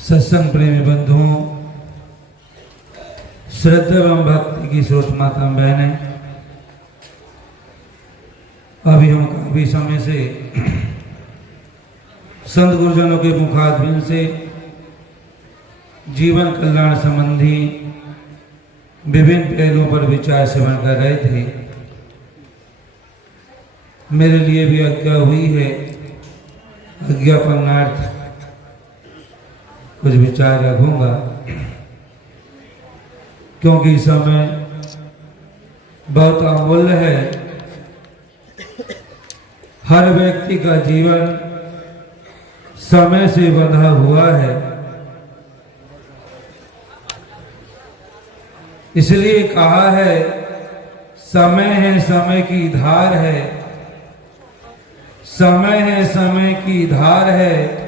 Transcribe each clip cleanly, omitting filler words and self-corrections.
सत्संग प्रेमी बंधुओं, श्रद्धा एवं भक्ति की स्रोत माता बहने, अभी हम काफी समय से संत गुरुजनों के मुखारबिंद से जीवन कल्याण संबंधी विभिन्न पहलुओं पर विचार सेवन कर रहे थे। मेरे लिए भी आज्ञा हुई है, आज्ञापनार्थ कुछ विचार रखूंगा, क्योंकि समय बहुत अमूल्य है। हर व्यक्ति का जीवन समय से बंधा हुआ है, इसलिए कहा है समय है समय की धार है, समय है समय की धार है,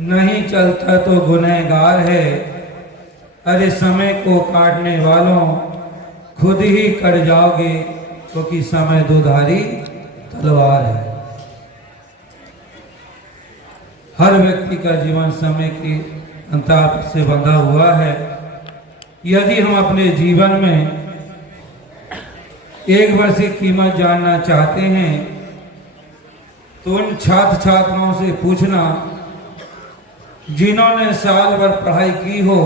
नहीं चलता तो गुनहगार है। अरे समय को काटने वालों खुद ही कट जाओगे, क्योंकि समय दुधारी तलवार है। हर व्यक्ति का जीवन समय के अंतर से बंधा हुआ है। यदि हम अपने जीवन में एक वर्ष की कीमत जानना चाहते हैं तो उन छात्र छात्राओं से पूछना जिन्होंने साल भर पढ़ाई की हो,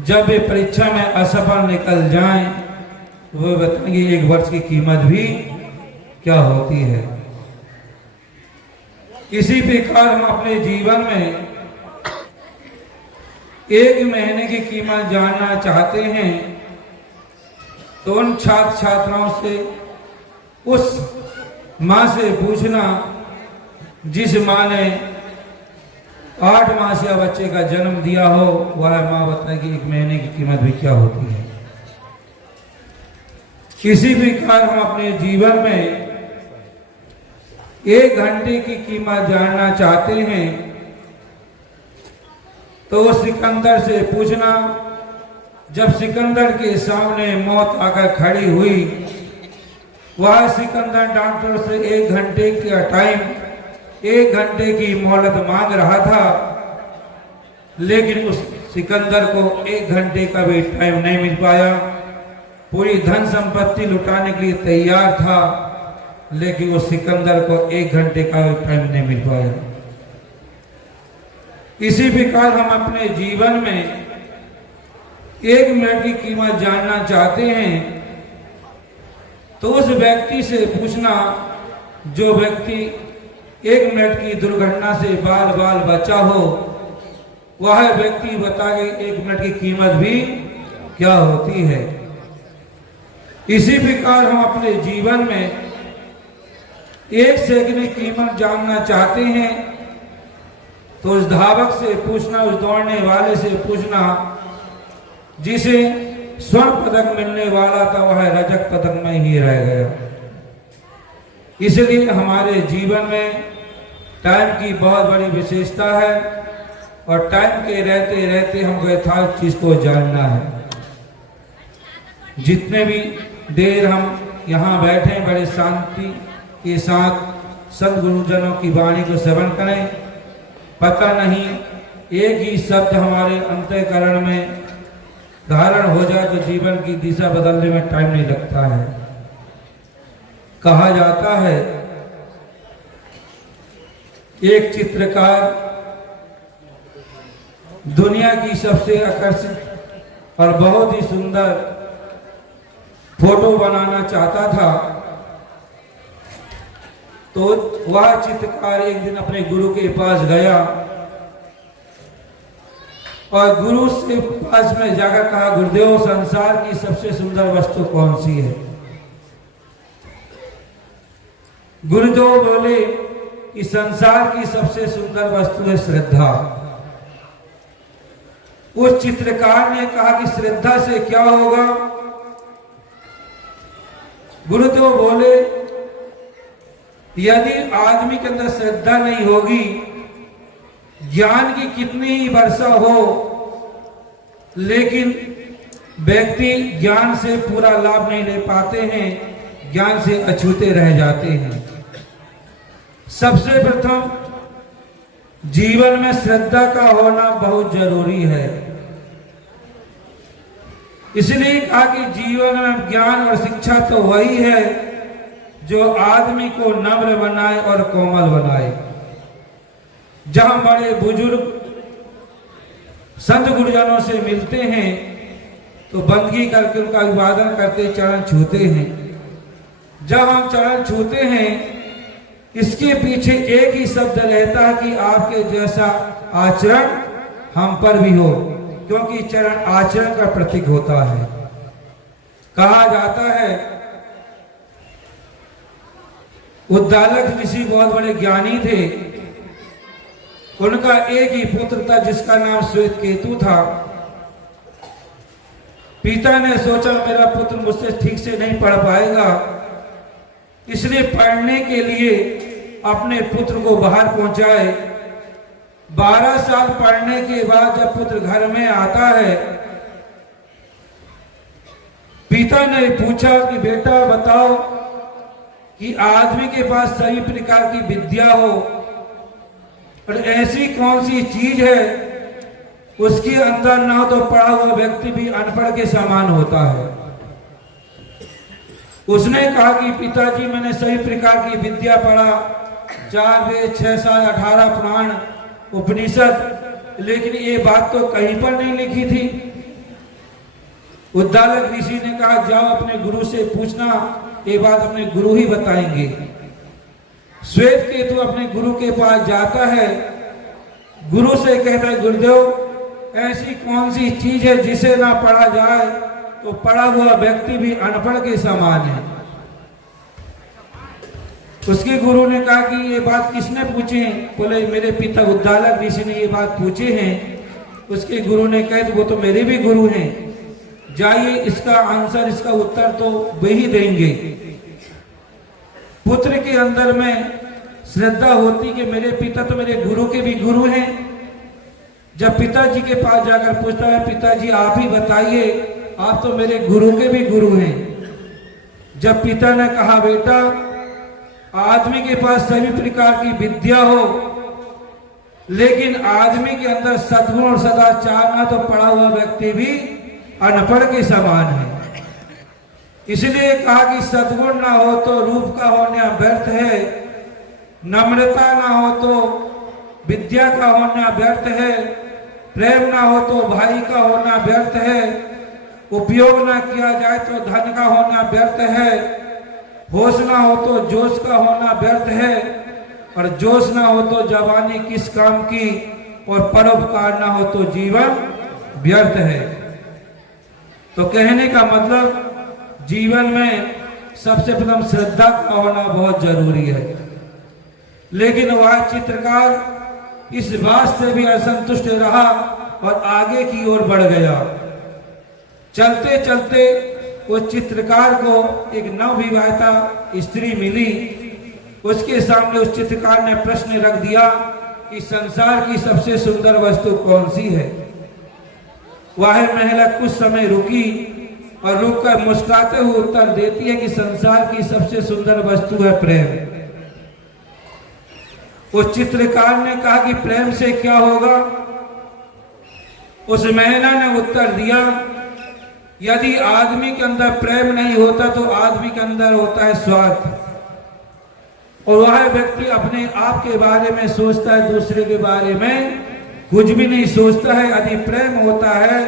जब वे परीक्षा में असफल निकल जाएं, वो बताएंगे एक वर्ष की कीमत भी क्या होती है। इसी प्रकार हम अपने जीवन में एक महीने की कीमत जानना चाहते हैं तो उन छात्र छात्राओं से उस माँ से पूछना जिस माँ ने 8 मासीय बच्चे का जन्म दिया हो, वह माँ बताएगी एक महीने की कीमत भी क्या होती है। किसी भी प्रकार हम अपने जीवन में 1 घंटे की कीमत जानना चाहते हैं तो उस सिकंदर से पूछना, जब सिकंदर के सामने मौत आकर खड़ी हुई, वह सिकंदर डॉक्टर से 1 घंटे का टाइम, 1 घंटे की मोहलत मांग रहा था, लेकिन उस सिकंदर को 1 घंटे का भी टाइम नहीं मिल पाया। पूरी धन संपत्ति लुटाने के लिए तैयार था, लेकिन उस सिकंदर को 1 घंटे का भी टाइम नहीं मिल पाया। इसी प्रकार हम अपने जीवन में 1 मिनट की कीमत जानना चाहते हैं तो उस व्यक्ति से पूछना जो व्यक्ति 1 मिनट की दुर्घटना से बाल बाल बचा हो, वह व्यक्ति बताए 1 मिनट की कीमत भी क्या होती है। इसी प्रकार हम अपने जीवन में 1 सेकंड की कीमत जानना चाहते हैं तो उस धावक से पूछना, उस दौड़ने वाले से पूछना जिसे स्वर्ण पदक मिलने वाला था, वह रजत पदक में ही रह गया। इसलिए हमारे जीवन में टाइम की बहुत बड़ी विशेषता है और टाइम के रहते रहते हमको यथार्थ चीज को जानना है। जितने भी देर हम यहाँ बैठे बड़े शांति के साथ संत गुरुजनों की वाणी को श्रवण करें, पता नहीं एक ही शब्द हमारे अंतःकरण में धारण हो जाए तो जीवन की दिशा बदलने में टाइम नहीं लगता है। कहा जाता है एक चित्रकार दुनिया की सबसे आकर्षित और बहुत ही सुंदर फोटो बनाना चाहता था, तो वह चित्रकार एक दिन अपने गुरु के पास गया और गुरु से पास में जाकर कहा, गुरुदेव संसार की सबसे सुंदर वस्तु कौन सी है। गुरुदेव बोले कि संसार की सबसे सुंदर वस्तु है श्रद्धा। उस चित्रकार ने कहा कि श्रद्धा से क्या होगा। गुरुदेव बोले यदि आदमी के अंदर श्रद्धा नहीं होगी, ज्ञान की कितनी ही वर्षा हो, लेकिन व्यक्ति ज्ञान से पूरा लाभ नहीं ले पाते हैं, ज्ञान से अछूते रह जाते हैं। सबसे प्रथम जीवन में श्रद्धा का होना बहुत जरूरी है। इसलिए कहा कि जीवन में ज्ञान और शिक्षा तो वही है जो आदमी को नम्र बनाए और कोमल बनाए। जहां बड़े बुजुर्ग संत गुरुजनों से मिलते हैं तो बंदगी करके उनका अभिवादन करते, चरण छूते हैं। जब हम चरण छूते हैं, इसके पीछे एक ही शब्द रहता है कि आपके जैसा आचरण हम पर भी हो, क्योंकि चरण आचरण का प्रतीक होता है। कहा जाता है उद्दालक ऋषि बहुत बड़े ज्ञानी थे। उनका एक ही पुत्र था जिसका नाम श्वेत केतु था। पिता ने सोचा मेरा पुत्र मुझसे ठीक से नहीं पढ़ पाएगा, इसलिए पढ़ने के लिए अपने पुत्र को बाहर पहुंचाए। 12 साल पढ़ने के बाद जब पुत्र घर में आता है, पिता ने पूछा कि बेटा बताओ कि आदमी के पास सभी प्रकार की विद्या हो और ऐसी कौन सी चीज है उसके अंदर ना तो पढ़ा हुआ व्यक्ति भी अनपढ़ के समान होता है। उसने कहा कि पिताजी मैंने सभी प्रकार की विद्या पढ़ा, 4 वेद, 6 साल, 18 पुराण, उपनिषद, लेकिन ये बात तो कहीं पर नहीं लिखी थी। उद्दालक ऋषि ने कहा जाओ अपने गुरु से पूछना, ये बात अपने गुरु ही बताएंगे। श्वेत केतु अपने गुरु के पास जाता है, गुरु से कहता है गुरुदेव ऐसी कौन सी चीज है जिसे ना पढ़ा जाए तो पढ़ा हुआ व्यक्ति भी अनपढ़ के समान है। उसके गुरु ने कहा कि ये बात किसने पूछी है? बोले मेरे पिता उद्दालक ऋषि ने ये बात पूछी है। उसके गुरु ने कहा वो तो मेरे भी गुरु हैं, जाइए इसका आंसर, इसका उत्तर तो वे ही देंगे। पुत्र के अंदर में श्रद्धा होती कि मेरे पिता तो मेरे गुरु के भी गुरु हैं। जब पिताजी के पास जाकर पूछता है पिताजी आप ही बताइए, आप तो मेरे गुरु के भी गुरु हैं। जब पिता ने कहा बेटा आदमी के पास सभी प्रकार की विद्या हो, लेकिन आदमी के अंदर सद्गुण और सदाचार ना तो पढ़ा हुआ व्यक्ति भी अनपढ़ के समान है। इसलिए कहा कि सद्गुण ना हो तो रूप का होना व्यर्थ है, नम्रता ना हो तो विद्या का होना व्यर्थ है, प्रेम ना हो तो भाई का होना व्यर्थ है, उपयोग ना किया जाए तो धन का होना व्यर्थ है, होश ना हो तो जोश का होना व्यर्थ है, और जोश ना हो तो जवानी किस काम की, और परोपकार ना हो तो जीवन व्यर्थ है। तो कहने का मतलब जीवन में सबसे प्रथम श्रद्धा का होना बहुत जरूरी है। लेकिन वह चित्रकार इस बात से भी असंतुष्ट रहा और आगे की ओर बढ़ गया। चलते चलते उस चित्रकार को एक नवविवाहिता स्त्री मिली। उसके सामने उस चित्रकार ने प्रश्न रख दिया कि संसार की सबसे सुंदर वस्तु कौन सी है। वह महिला कुछ समय रुकी और रुककर मुस्कुराते हुए उत्तर देती है कि संसार की सबसे सुंदर वस्तु है प्रेम। उस चित्रकार ने कहा कि प्रेम से क्या होगा? उस महिला ने उत्तर दिया यदि आदमी के अंदर प्रेम नहीं होता तो आदमी के अंदर होता है स्वार्थ, और वह व्यक्ति अपने आप के बारे में सोचता है, दूसरे के बारे में कुछ भी नहीं सोचता है। यदि प्रेम होता है,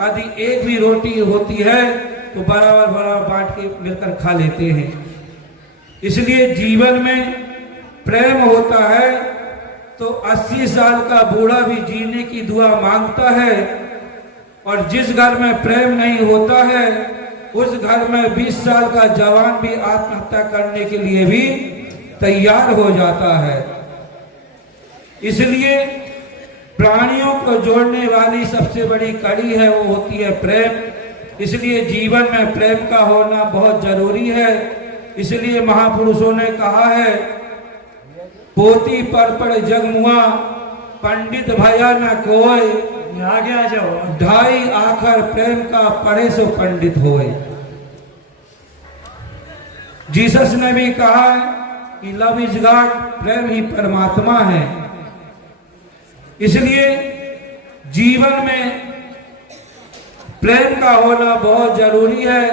यदि एक भी रोटी होती है तो बराबर बराबर बांट के मिलकर खा लेते हैं। इसलिए जीवन में प्रेम होता है तो 80 साल का बूढ़ा भी जीने की दुआ मांगता है, और जिस घर में प्रेम नहीं होता है उस घर में 20 साल का जवान भी आत्महत्या करने के लिए भी तैयार हो जाता है। इसलिए प्राणियों को जोड़ने वाली सबसे बड़ी कड़ी है वो होती है प्रेम। इसलिए जीवन में प्रेम का होना बहुत जरूरी है। इसलिए महापुरुषों ने कहा है पोती पर पड़ जग मुआ, पंडित भया न कोय, आगे आ जाओ। ढाई आखर प्रेम का पढ़े सो पंडित होए। जीसस ने भी कहा कि लव इज गॉड, प्रेम ही परमात्मा है। इसलिए जीवन में प्रेम का होना बहुत जरूरी है।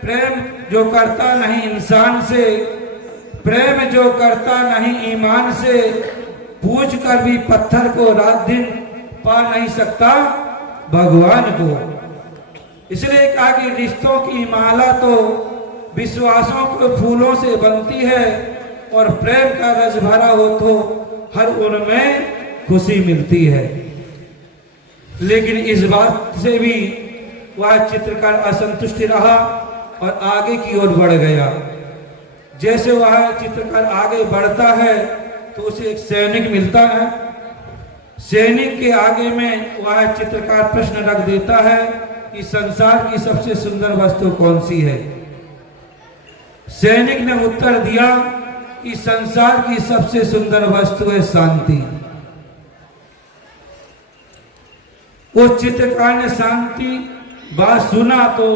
प्रेम जो करता नहीं इंसान से, प्रेम जो करता नहीं ईमान से, पूछ कर भी पत्थर को रात दिन पा नहीं सकता भगवान को। इसलिए कहा कि रिश्तों की माला तो विश्वासों के फूलों से बनती है, और प्रेम का रस भरा हो तो हर उनमें खुशी मिलती है। लेकिन इस बात से भी वह चित्रकार असंतुष्ट रहा और आगे की ओर बढ़ गया। जैसे वह चित्रकार आगे बढ़ता है तो उसे एक सैनिक मिलता है। सैनिक के आगे में वह चित्रकार प्रश्न रख देता है कि संसार की सबसे सुंदर वस्तु कौन सी है। सैनिक ने उत्तर दिया कि संसार की सबसे सुंदर वस्तु है शांति। उस चित्रकार ने शांति बात सुना तो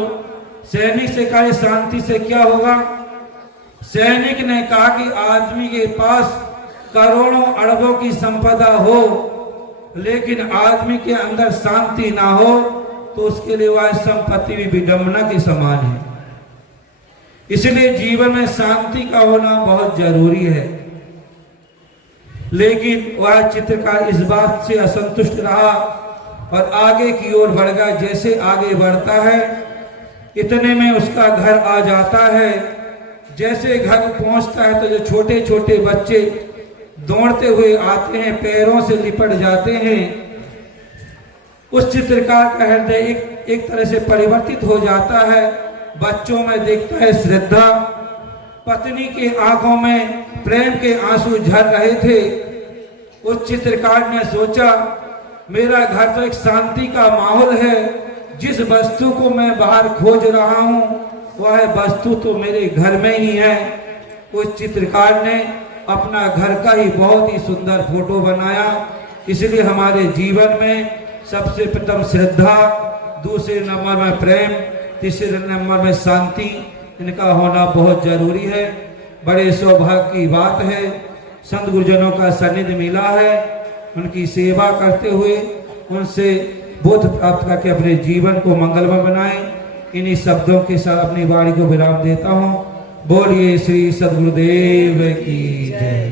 सैनिक से कहा शांति से क्या होगा। सैनिक ने कहा कि आदमी के पास करोड़ों अरबों की संपदा हो, लेकिन आदमी के अंदर शांति ना हो तो उसके लिए वह संपत्ति भी विडंबना के समान है। इसलिए जीवन में शांति का होना बहुत जरूरी है। लेकिन वह चित्रकार इस बात से असंतुष्ट रहा और आगे की ओर बढ़ गया। जैसे आगे बढ़ता है इतने में उसका घर आ जाता है। जैसे घर पहुंचता है तो जो छोटे छोटे बच्चे दौड़ते हुए आते हैं, पैरों से लिपट जाते हैं। उस चित्रकार का हृदय एक तरह से परिवर्तित हो जाता है। बच्चों में देखता है श्रद्धा, पत्नी की आंखों में प्रेम के आंसू झर रहे थे। उस चित्रकार ने सोचा मेरा घर तो एक शांति का माहौल है, जिस वस्तु को मैं बाहर खोज रहा हूं वह वस्तु तो मेरे घर में ही है। उस चित्रकार ने अपना घर का ही बहुत ही सुंदर फोटो बनाया। इसलिए हमारे जीवन में सबसे प्रथम श्रद्धा, दूसरे नंबर में प्रेम, तीसरे नंबर में शांति, इनका होना बहुत जरूरी है। बड़े सौभाग्य की बात है, संत गुरुजनों का सानिध्य मिला है। उनकी सेवा करते हुए उनसे बोध प्राप्त करके अपने जीवन को मंगलमय बनाएं। इन्हीं शब्दों के साथ अपनी वाणी को विराम देता हूँ। बोलिए श्री सद्गुरुदेव की जय।